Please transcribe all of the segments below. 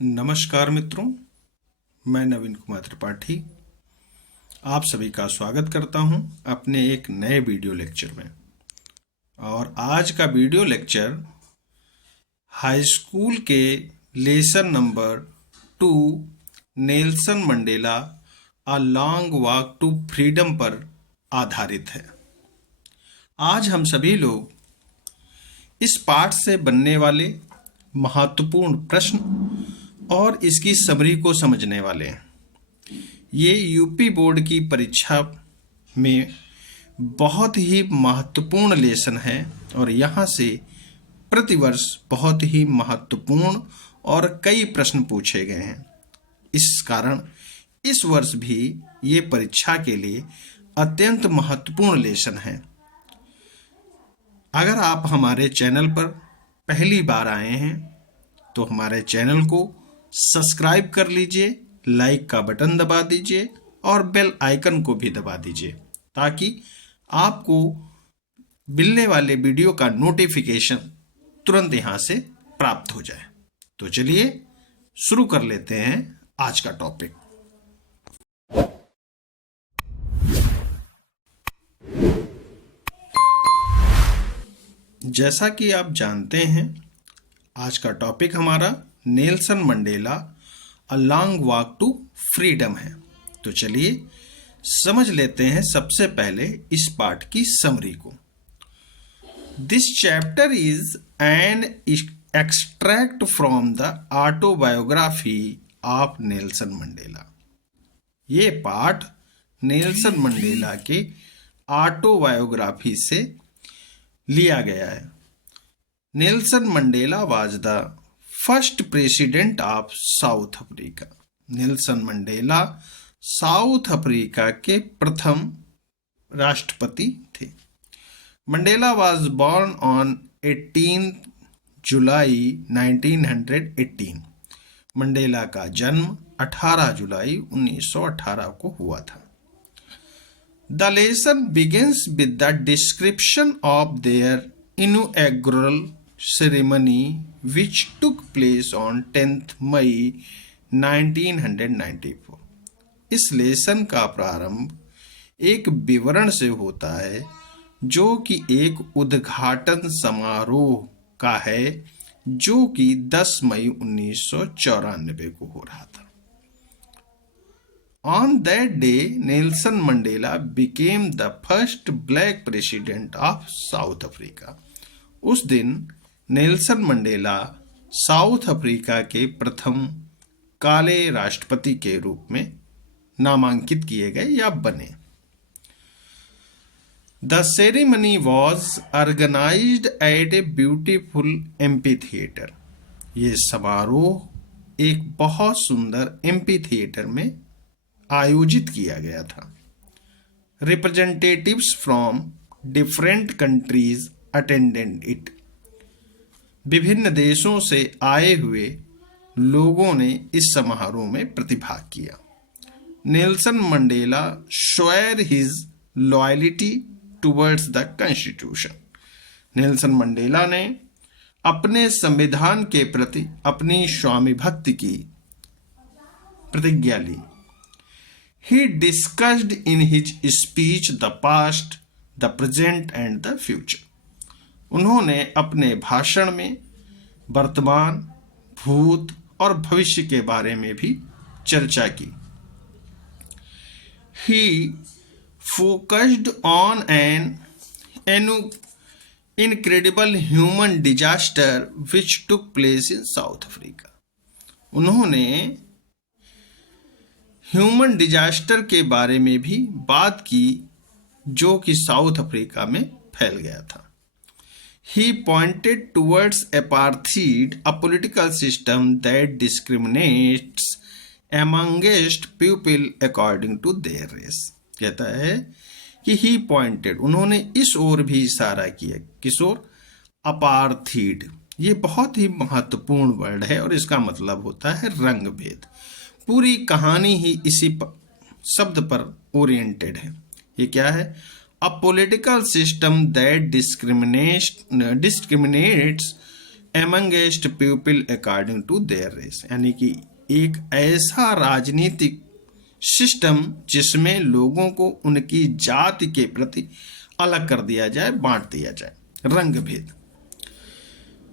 नमस्कार मित्रों, मैं नवीन कुमार त्रिपाठी आप सभी का स्वागत करता हूं अपने एक नए वीडियो लेक्चर में। और आज का वीडियो लेक्चर हाई स्कूल के lesson number 2 Nelson Mandela a long walk to freedom पर आधारित है। आज हम सभी लोग इस पाठ से बनने वाले महत्वपूर्ण प्रश्न और इसकी समरी को समझने वाले हैं। ये यूपी बोर्ड की परीक्षा में बहुत ही महत्वपूर्ण लेसन है और यहाँ से प्रतिवर्ष बहुत ही महत्वपूर्ण और कई प्रश्न पूछे गए हैं। इस कारण इस वर्ष भी ये परीक्षा के लिए अत्यंत महत्वपूर्ण लेसन है। अगर आप हमारे चैनल पर पहली बार आए हैं तो हमारे चैनल को सब्सक्राइब कर लीजिए, लाइक का बटन दबा दीजिए और बेल आइकन को भी दबा दीजिए ताकि आपको मिलने वाले वीडियो का नोटिफिकेशन तुरंत यहाँ से प्राप्त हो जाए। तो चलिए शुरू कर लेते हैं आज का टॉपिक। जैसा कि आप जानते हैं, आज का टॉपिक हमारा Nelson Mandela a long walk to freedom है। तो चलिए समझ लेते हैं सबसे पहले इस पाठ की समरी को। This chapter is an extract from the autobiography of Nelson Mandela. ये पाठ नेल्सन मंडेला के ऑटोबायोग्राफी से लिया गया है। Nelson Mandela was the first president of south Africa. Nelson Mandela south Africa के प्रथम राष्ट्रपति थे। Mandela was born on 18 July 1918। Mandela का जन्म 18 जुलाई 1918 को हुआ था। The lesson begins with the description of their inaugural ceremony which took place on 10th मई 1994। इस लेसन का प्रारंभ एक विवरण से होता है जो कि एक उद्घाटन समारोह का है जो कि 10 मई 1994 को हो रहा था। On that day, Nelson Mandela became the first black president of South Africa। उस दिन नेल्सन मंडेला साउथ अफ्रीका के प्रथम काले राष्ट्रपति के रूप में नामांकित किए गए या बने। The ceremony was organized at a beautiful amphitheater। ये समारोह एक बहुत सुंदर एम्फीथिएटर में आयोजित किया गया था। Representatives from different countries attended it. विभिन्न देशों से आए हुए लोगों ने इस समारोह में प्रतिभाग किया। Nelson Mandela swore his loyalty towards the constitution. Nelson Mandela ने अपने संविधान के प्रति अपनी स्वामी भक्ति की प्रतिज्ञा ली। He discussed in his speech the past, the present and the future। उन्होंने अपने भाषण में वर्तमान, भूत और भविष्य के बारे में भी चर्चा की। He focused on an incredible human disaster which took place in South Africa। उन्होंने ह्यूमन डिजास्टर के बारे में भी बात की जो कि साउथ अफ्रीका में फैल गया था। He pointed towards apartheid, a political system that discriminates amongst people according to their race। कहता है कि he pointed, उन्होंने इस ओर भी इशारा किया। किस ओर? अपार्थीड। ये बहुत ही महत्वपूर्ण वर्ड है और इसका मतलब होता है रंग भेद। पूरी कहानी ही इसी शब्द पर ओरिएंटेड है। ये क्या है? A political system that discriminates amongst people according to their race, यानी कि एक ऐसा राजनीतिक सिस्टम जिसमें लोगों को उनकी जाति के प्रति अलग कर दिया जाए, बांट दिया जाए, रंग भेद।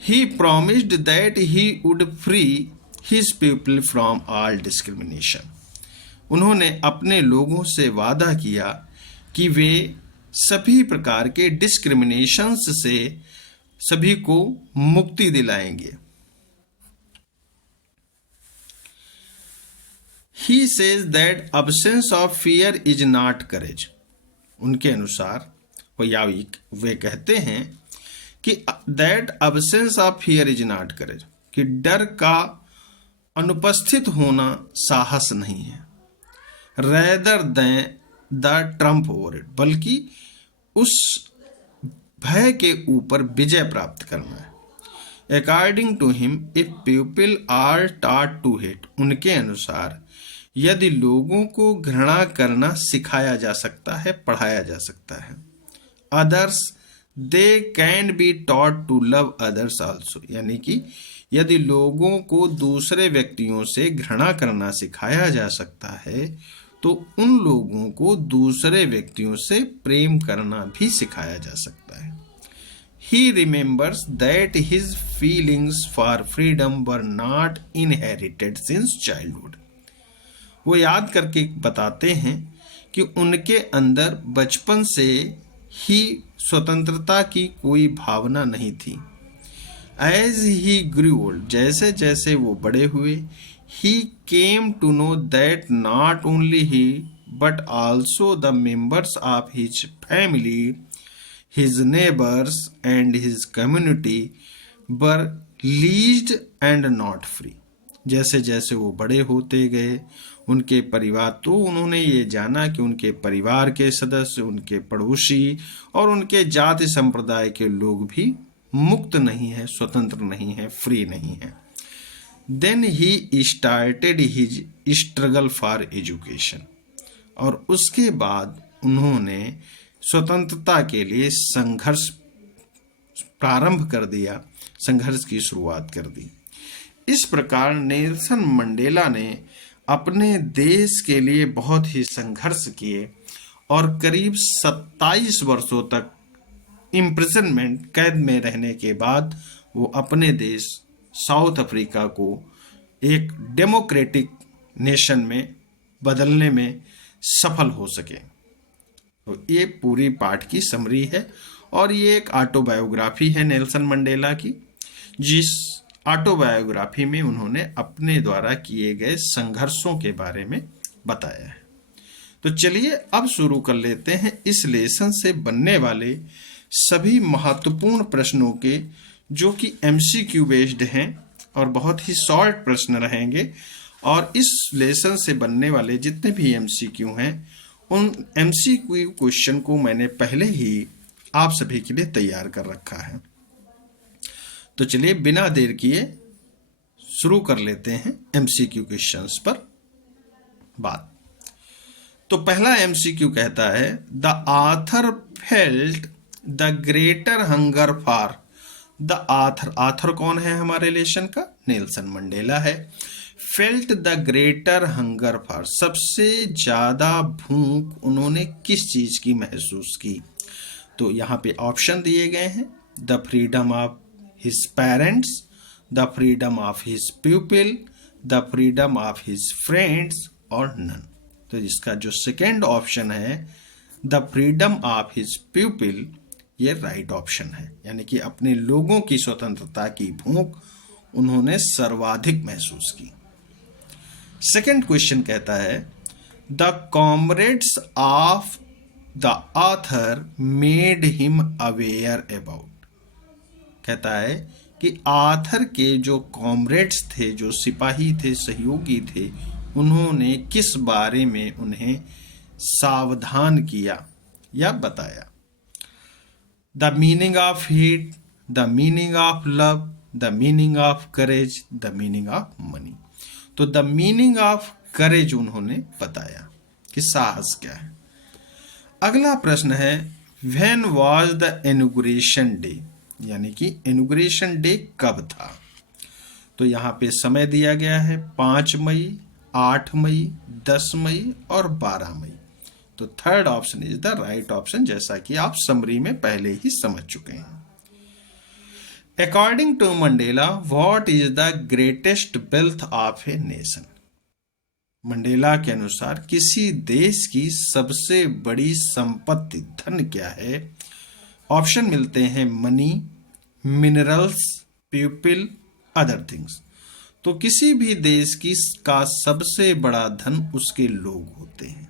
He promised that he would free his people from all discrimination. उन्होंने अपने लोगों से वादा किया कि वे सभी प्रकार के डिस्क्रिमिनेशंस से सभी को मुक्ति दिलाएंगे। He says that absence of fear is not courage. उनके अनुसार वे कहते हैं कि that absence of fear is not courage, कि डर का अनुपस्थित होना साहस नहीं है। rather than the trump over it, बल्कि उस भय के ऊपर विजय प्राप्त करना है। According to him, if people are taught to hate, उनके अनुसार यदि लोगों को घृणा करना सिखाया जा सकता है, पढ़ाया जा सकता है, others they can be taught to love others also, यानी कि यदि लोगों को दूसरे व्यक्तियों से घृणा करना सिखाया जा सकता है तो उन लोगों को दूसरे व्यक्तियों से प्रेम करना भी सिखाया जा सकता है। He remembers that his feelings for freedom were not inherited since childhood. वो याद करके बताते हैं कि उनके अंदर बचपन से ही स्वतंत्रता की कोई भावना नहीं थी। As he grew old, जैसे जैसे वो बड़े हुए, he came to know that not only he but also the members of his family, his neighbors and his community were leased and not free. जैसे जैसे वो बड़े होते गए, उनके परिवार तो उन्होंने ये जाना कि उनके परिवार के सदस्य, उनके पड़ोसी और उनके जाति संप्रदाय के लोग भी मुक्त नहीं है, स्वतंत्र नहीं है, फ्री नहीं है। Then he started his struggle for education. और उसके बाद उन्होंने स्वतंत्रता के लिए संघर्ष प्रारंभ कर दिया, संघर्ष की शुरुआत कर दी। इस प्रकार नेल्सन मंडेला ने अपने देश के लिए बहुत ही संघर्ष किए और करीब 27 वर्षों तक इम्प्रिजनमेंट, कैद में रहने के बाद वो अपने देश साउथ अफ्रीका को एक डेमोक्रेटिक नेशन में बदलने में सफल हो सके। तो ये पूरी पाठ की समरी है और ये एक ऑटोबायोग्राफी है नेल्सन मंडेला की, जिस ऑटोबायोग्राफी में उन्होंने अपने द्वारा किए गए संघर्षों के बारे में बताया है। तो चलिए अब शुरू कर लेते हैं इस लेसन से बनने वाले सभी महत्वपूर्ण प्रश्नों के, जो कि एमसीक्यू बेस्ड हैं और बहुत ही शॉर्ट प्रश्न रहेंगे। और इस लेसन से बनने वाले जितने भी एमसीक्यू हैं, उन एमसीक्यू क्वेश्चन को मैंने पहले ही आप सभी के लिए तैयार कर रखा है। तो चलिए बिना देर किए शुरू कर लेते हैं एमसीक्यू क्वेश्चंस पर बात। तो पहला एमसीक्यू कहता है, the author felt the greater hunger for the author. Author कौन है हमारे लेसन का? नेल्सन मंडेला है। Felt the greater hunger for, सबसे ज्यादा भूख उन्होंने किस चीज की महसूस की? तो यहाँ पे ऑप्शन दिए गए हैं, the freedom of his parents, the freedom of his people, the freedom of his friends और नन। तो इसका जो सेकेंड ऑप्शन है, the freedom of his people, ये राइट ऑप्शन है, यानी कि अपने लोगों की स्वतंत्रता की भूख उन्होंने सर्वाधिक महसूस की। सेकेंड क्वेश्चन कहता है, the comrades of the author made him aware about. कहता है कि आथर के जो कॉमरेड्स थे, जो सिपाही थे, सहयोगी थे, उन्होंने किस बारे में उन्हें सावधान किया या बताया? The meaning of hate, the meaning of love, the meaning of courage, the meaning of money. तो द मीनिंग ऑफ करेज उन्होंने बताया कि साहस क्या है। अगला प्रश्न है, when was the inauguration day. यानी कि इनॉग्रेशन डे कब था। तो यहाँ पे समय दिया गया है 5 मई, 8 मई, 10 मई और 12 मई। तो third option is the right option, जैसा कि आप समरी में पहले ही समझ चुके हैं। According to Mandela, what is the greatest wealth of a nation. Mandela के अनुसार किसी देश की सबसे बड़ी संपत्ति धन क्या है। ऑप्शन मिलते हैं money, minerals, people, other things. तो किसी भी देश की का सबसे बड़ा धन उसके लोग होते हैं।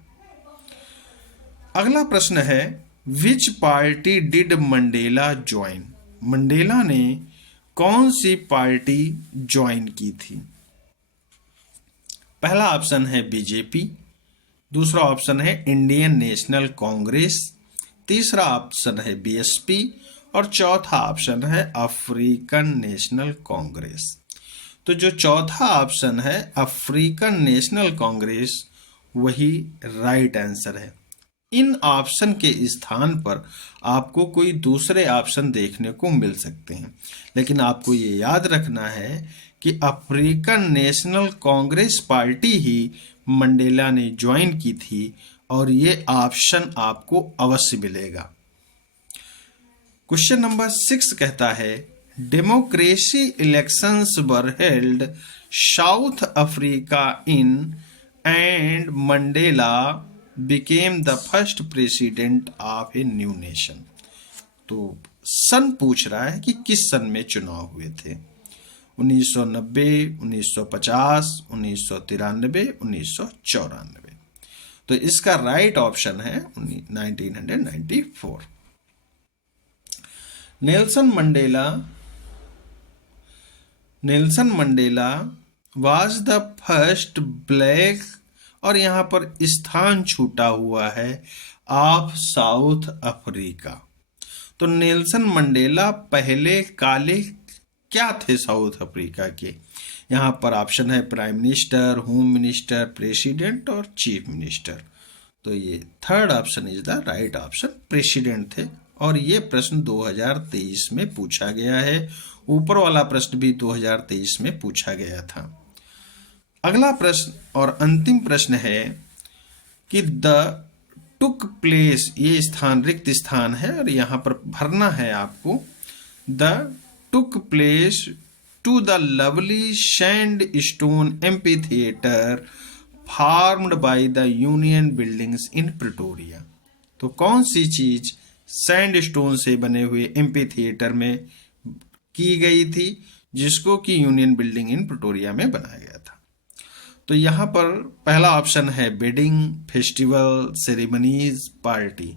अगला प्रश्न है, विच party did Mandela join. Mandela ने कौन सी पार्टी ज्वाइन की थी। पहला ऑप्शन है बीजेपी, दूसरा ऑप्शन है इंडियन नेशनल कांग्रेस, तीसरा ऑप्शन है बीएसपी और चौथा ऑप्शन है अफ्रीकन नेशनल कांग्रेस। तो जो चौथा ऑप्शन है अफ्रीकन नेशनल कांग्रेस, वही राइट आंसर है। इन ऑप्शन के स्थान पर आपको कोई दूसरे ऑप्शन देखने को मिल सकते हैं, लेकिन आपको ये याद रखना है कि अफ्रीकन नेशनल कांग्रेस पार्टी ही मंडेला ने ज्वाइन की थी और ये ऑप्शन आपको अवश्य मिलेगा। क्वेश्चन नंबर 6 कहता है, democracy elections were held south Africa in and Mandela became the first president of a new nation. तो सन पूछ रहा है कि किस सन में चुनाव हुए थे। 1990, 1950, 1993, 1994। तो इसका राइट ऑप्शन है 1994। Nelson Mandela was the first black, और यहाँ पर स्थान छूटा हुआ है, ऑफ साउथ अफ्रीका। तो नेल्सन मंडेला पहले काले क्या थे साउथ अफ्रीका के। यहाँ पर ऑप्शन है prime minister, home minister, president और चीफ मिनिस्टर। तो ये third option is the right option, president थे। और ये प्रश्न 2023 में पूछा गया है। ऊपर वाला प्रश्न भी 2023 में पूछा गया था। अगला प्रश्न और अंतिम प्रश्न है कि द टुक प्लेस, ये स्थान रिक्त स्थान है और यहाँ पर भरना है आपको। The took place to the lovely sandstone amphitheatre formed by the Union Buildings in Pretoria. तो कौन सी चीज सैंड स्टोन से बने हुए एम्पी थिएटर में की गई थी, जिसको कि यूनियन बिल्डिंग इन प्रिटोरिया में बनाया गया था। तो यहाँ पर पहला ऑप्शन है वेडिंग, फेस्टिवल, सेरेमनीज, पार्टी।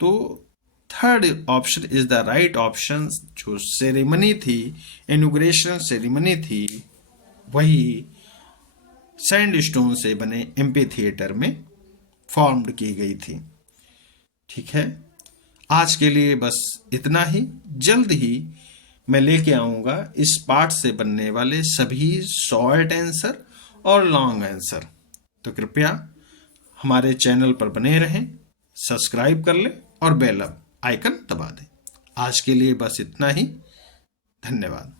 तो third option is the right option. जो सेरेमनी थी, इनॉग्रेशन सेरेमनी थी, वही सैंडस्टोन से बने एम्पी थिएटर में फॉर्म्ड की गई थी। ठीक है, आज के लिए बस इतना ही। जल्द ही मैं लेके आऊँगा इस पार्ट से बनने वाले सभी शॉर्ट आंसर और लॉन्ग आंसर। तो कृपया हमारे चैनल पर बने रहें, सब्सक्राइब कर लें और बेल आइकन दबा दें। आज के लिए बस इतना ही। धन्यवाद।